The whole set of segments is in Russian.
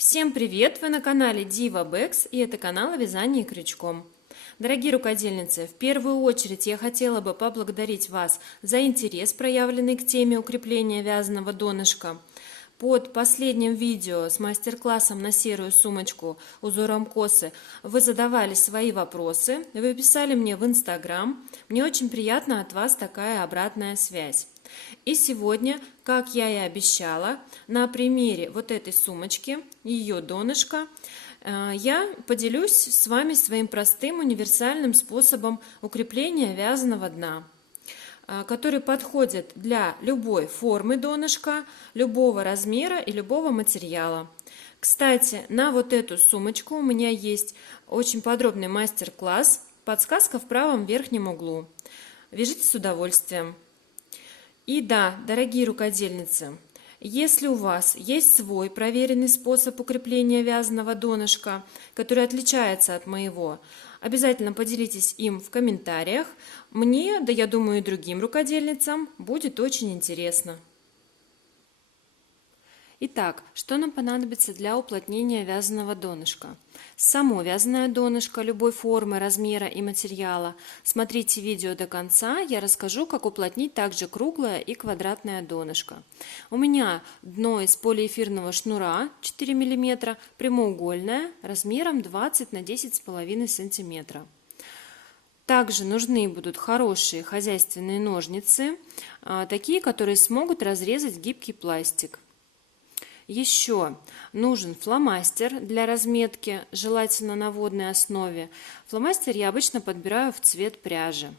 Всем привет! Вы на канале Diva Bags, и это канал о вязании крючком. Дорогие рукодельницы, в первую очередь я хотела бы поблагодарить вас за интерес, проявленный к теме укрепления вязаного донышка. Под последним видео с мастер-классом на серую сумочку узором косы вы задавали свои вопросы, вы писали мне в Инстаграм. Мне очень приятна от вас такая обратная связь. И сегодня, как я и обещала, на примере вот этой сумочки, ее донышка, я поделюсь с вами своим простым универсальным способом укрепления вязаного дна, который подходит для любой формы донышка, любого размера и любого материала. Кстати, на вот эту сумочку у меня есть очень подробный мастер-класс, подсказка в правом верхнем углу. Вяжите с удовольствием. И да, дорогие рукодельницы, если у вас есть свой проверенный способ укрепления вязаного донышка, который отличается от моего, обязательно поделитесь им в комментариях. Мне, да я думаю и другим рукодельницам, будет очень интересно. Итак, что нам понадобится для уплотнения вязаного донышка? Само вязаное донышко любой формы, размера и материала. Смотрите видео до конца, я расскажу, как уплотнить также круглое и квадратное донышко. У меня дно из полиэфирного шнура 4 мм, прямоугольное, размером 20 на 10,5 см. Также нужны будут хорошие хозяйственные ножницы, такие, которые смогут разрезать гибкий пластик. Еще нужен фломастер для разметки, желательно на водной основе. Фломастер я обычно подбираю в цвет пряжи.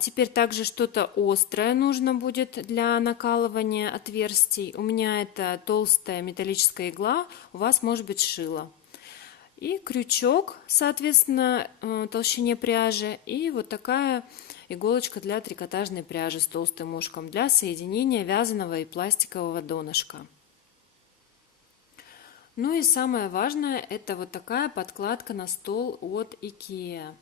Теперь также что-то острое нужно будет для накалывания отверстий. У меня это толстая металлическая игла, у вас может быть шило. И крючок, соответственно, толщине пряжи. И вот такая иголочка для трикотажной пряжи с толстым ушком для соединения вязаного и пластикового донышка. Ну и самое важное, это вот такая подкладка на стол от IKEA.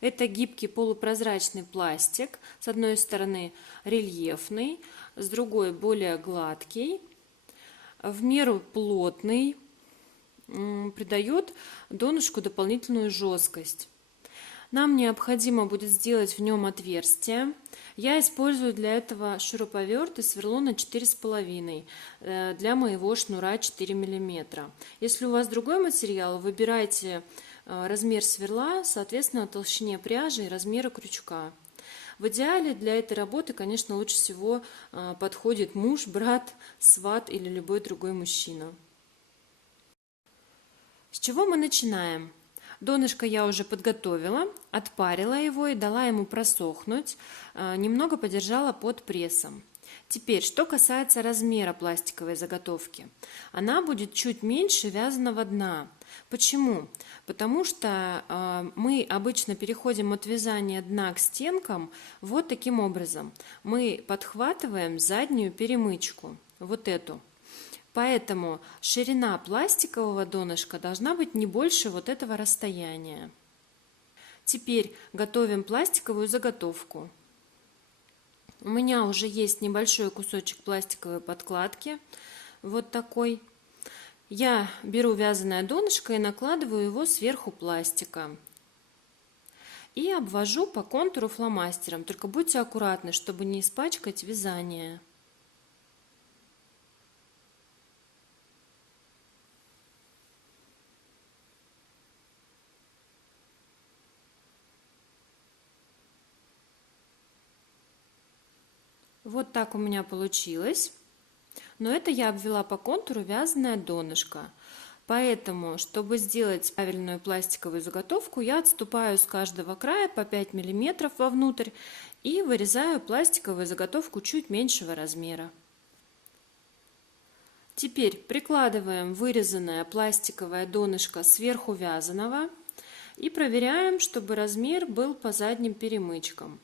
Это гибкий полупрозрачный пластик, с одной стороны рельефный, с другой более гладкий, в меру плотный, придает донышку дополнительную жесткость. Нам необходимо будет сделать в нем отверстие. Я использую для этого шуруповерт и сверло на 4,5 для моего шнура 4 мм. Если у вас другой материал, выбирайте размер сверла, соответственно, толщине пряжи и размеру крючка. В идеале для этой работы, конечно, лучше всего подходит муж, брат, сват или любой другой мужчина. С чего мы начинаем? Донышко я уже подготовила, отпарила его и дала ему просохнуть, немного подержала под прессом. Теперь, что касается размера пластиковой заготовки. Она будет чуть меньше вязаного дна. Почему? Потому что мы обычно переходим от вязания дна к стенкам вот таким образом. Мы подхватываем заднюю перемычку, вот эту. Поэтому ширина пластикового донышка должна быть не больше вот этого расстояния. Теперь готовим пластиковую заготовку. У меня уже есть небольшой кусочек пластиковой подкладки, вот такой. Я беру вязаное донышко и накладываю его сверху пластика. И обвожу по контуру фломастером, только будьте аккуратны, чтобы не испачкать вязание. Вот так у меня получилось, но это я обвела по контуру вязаное донышко. Поэтому, чтобы сделать правильную пластиковую заготовку, я отступаю с каждого края по 5 мм вовнутрь и вырезаю пластиковую заготовку чуть меньшего размера. Теперь прикладываем вырезанное пластиковое донышко сверху вязаного и проверяем, чтобы размер был по задним перемычкам.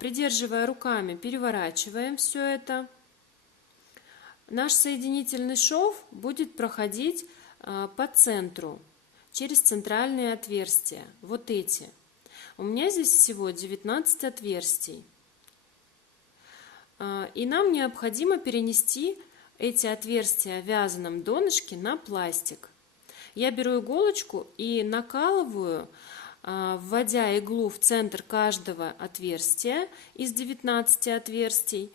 Придерживая руками, переворачиваем все это. Наш соединительный шов будет проходить по центру, через центральные отверстия, вот эти. У меня здесь всего 19 отверстий. И нам необходимо перенести эти отверстия в вязаном донышке на пластик. Я беру иголочку и накалываю, вводя иглу в центр каждого отверстия из 19 отверстий,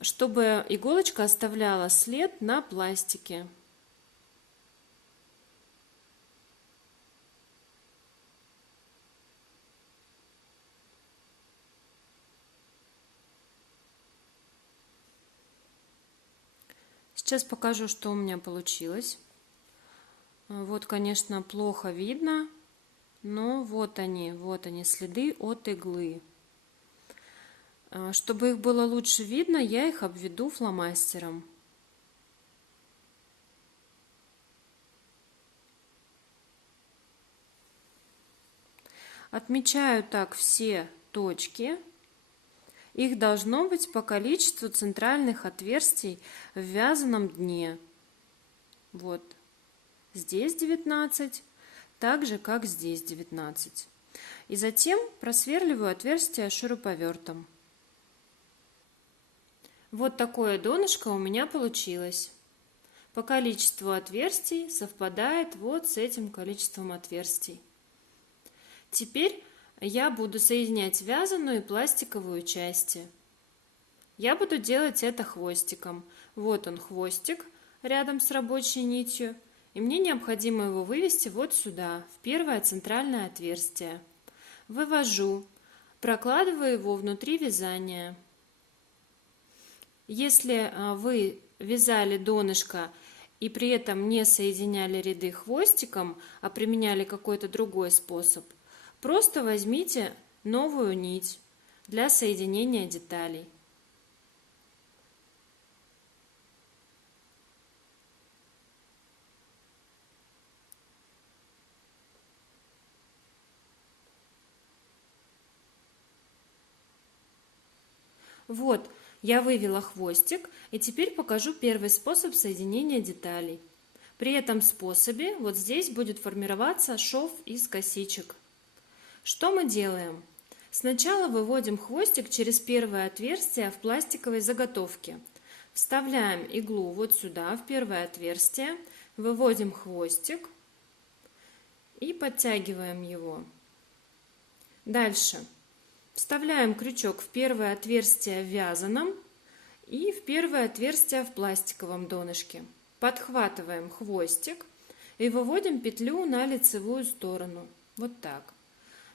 чтобы иголочка оставляла след на пластике. Сейчас покажу, что у меня получилось. Вот, конечно, плохо видно, но вот они следы от иглы. Чтобы их было лучше видно, я их обведу фломастером. Отмечаю так все точки. Их должно быть по количеству центральных отверстий в вязаном дне. Вот здесь 19, так же как здесь 19. И затем просверливаю отверстие шуруповертом. Вот такое донышко у меня получилось. По количеству отверстий совпадает вот с этим количеством отверстий. Теперь я буду соединять вязаную и пластиковую части. Я буду делать это хвостиком. Вот он, хвостик, рядом с рабочей нитью. И мне необходимо его вывести вот сюда, в первое центральное отверстие. Вывожу, прокладываю его внутри вязания. Если вы вязали донышко и при этом не соединяли ряды хвостиком, а применяли какой-то другой способ, просто возьмите новую нить для соединения деталей. Вот, я вывела хвостик, и теперь покажу первый способ соединения деталей. При этом способе вот здесь будет формироваться шов из косичек. Что мы делаем? Сначала выводим хвостик через первое отверстие в пластиковой заготовке. Вставляем иглу вот сюда, в первое отверстие, выводим хвостик и подтягиваем его. Дальше вставляем крючок в первое отверстие в вязаном и в первое отверстие в пластиковом донышке. Подхватываем хвостик и выводим петлю на лицевую сторону. Вот так.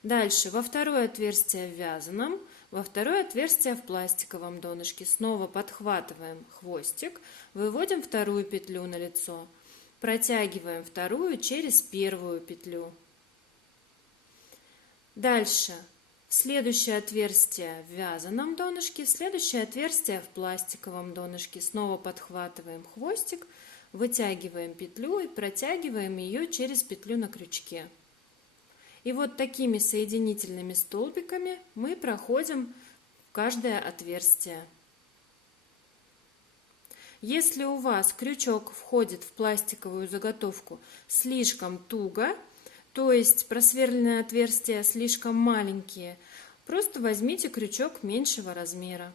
Дальше во второе отверстие в вязаном, во второе отверстие в пластиковом донышке. Снова подхватываем хвостик, выводим вторую петлю на лицо. Протягиваем вторую через первую петлю. Дальше следующее отверстие в вязаном донышке, следующее отверстие в пластиковом донышке. Снова подхватываем хвостик, вытягиваем петлю и протягиваем ее через петлю на крючке. И вот такими соединительными столбиками мы проходим каждое отверстие. Если у вас крючок входит в пластиковую заготовку слишком туго, то есть просверленные отверстия слишком маленькие, просто возьмите крючок меньшего размера.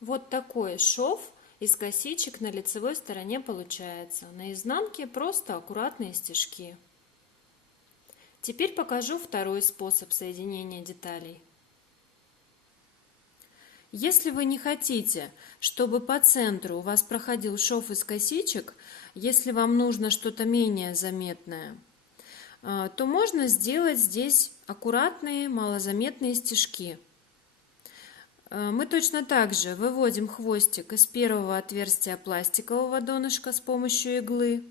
Вот такой шов из косичек на лицевой стороне получается. На изнанке просто аккуратные стежки. Теперь покажу второй способ соединения деталей. Если вы не хотите, чтобы по центру у вас проходил шов из косичек, если вам нужно что-то менее заметное, то можно сделать здесь аккуратные малозаметные стежки. Мы точно так же выводим хвостик из первого отверстия пластикового донышка с помощью иглы.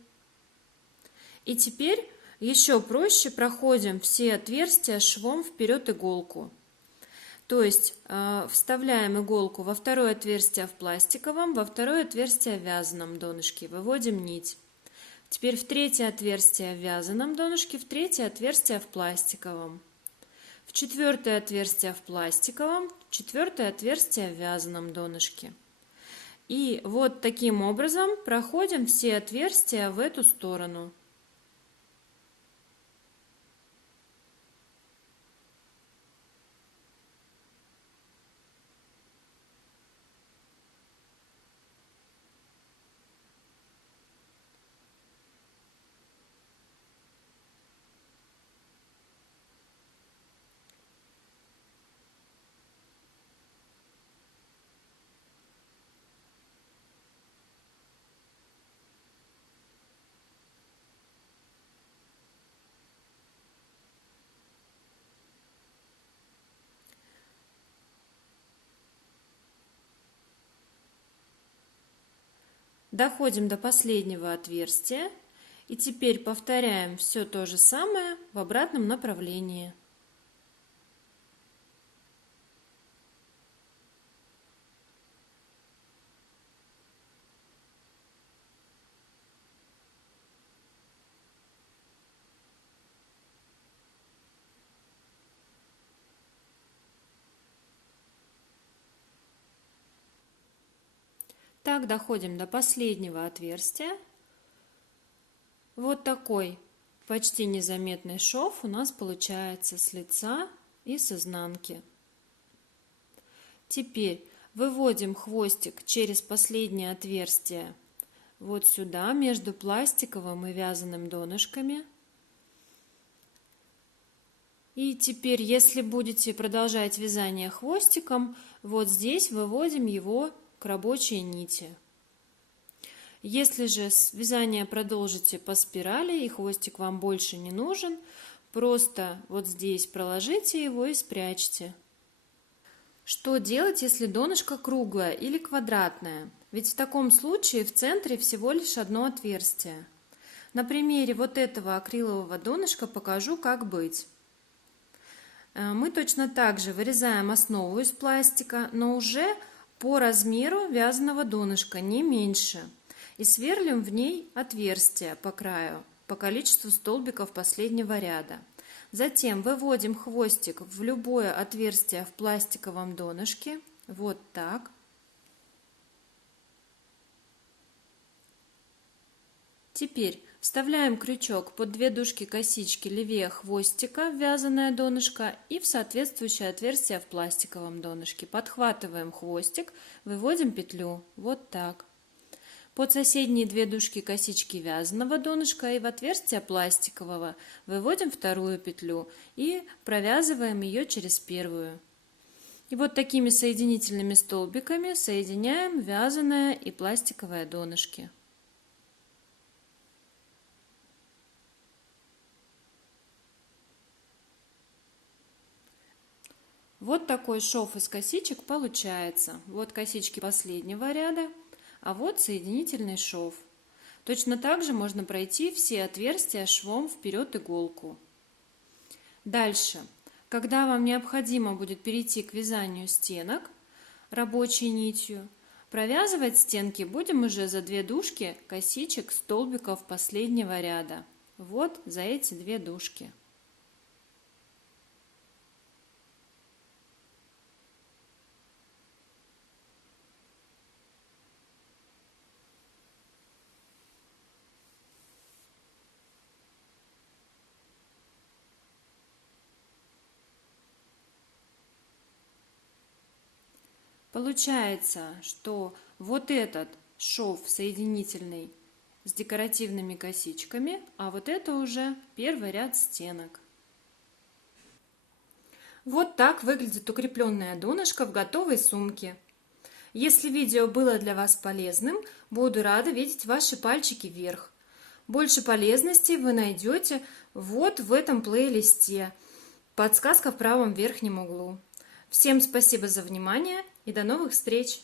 И теперь еще проще проходим все отверстия швом вперед иголку. То есть вставляем иголку во второе отверстие в пластиковом, во второе отверстие в вязаном донышке, выводим нить. Теперь в третье отверстие в вязаном донышке, в третье отверстие в пластиковом. В четвертое отверстие в пластиковом, четвертое отверстие в вязаном донышке. И вот таким образом проходим все отверстия в эту сторону. Доходим до последнего отверстия и теперь повторяем все то же самое в обратном направлении. Так доходим до последнего отверстия. Вот такой почти незаметный шов у нас получается с лица и с изнанки. Теперь выводим хвостик через последнее отверстие вот сюда, между пластиковым и вязаным донышками. И теперь, если будете продолжать вязание хвостиком, вот здесь выводим его к рабочей нити. Если же вязание продолжите по спирали и хвостик вам больше не нужен, просто вот здесь проложите его и спрячьте. Что делать, если донышко круглое или квадратное? Ведь в таком случае в центре всего лишь одно отверстие. На примере вот этого акрилового донышка покажу, как быть. Мы точно так же вырезаем основу из пластика, но уже по размеру вязаного донышка, не меньше. И сверлим в ней отверстие по краю, по количеству столбиков последнего ряда. Затем выводим хвостик в любое отверстие в пластиковом донышке, вот так. Теперь вставляем крючок под две дужки косички левее хвостика в вязаное донышко и в соответствующее отверстие в пластиковом донышке. Подхватываем хвостик, выводим петлю, вот так. Под соседние две дужки косички вязаного донышка и в отверстие пластикового выводим вторую петлю и провязываем ее через первую. И вот такими соединительными столбиками соединяем вязаное и пластиковое донышки. Вот такой шов из косичек получается. Вот косички последнего ряда, а вот соединительный шов. Точно так же можно пройти все отверстия швом вперед иголку. Дальше, когда вам необходимо будет перейти к вязанию стенок рабочей нитью, провязывать стенки будем уже за две дужки косичек столбиков последнего ряда. Вот за эти две дужки. Получается, что вот этот шов соединительный с декоративными косичками, а вот это уже первый ряд стенок. Вот так выглядит укрепленное донышко в готовой сумке. Если видео было для вас полезным, буду рада видеть ваши пальчики вверх. Больше полезностей вы найдете вот в этом плейлисте. Подсказка в правом верхнем углу. Всем спасибо за внимание и до новых встреч!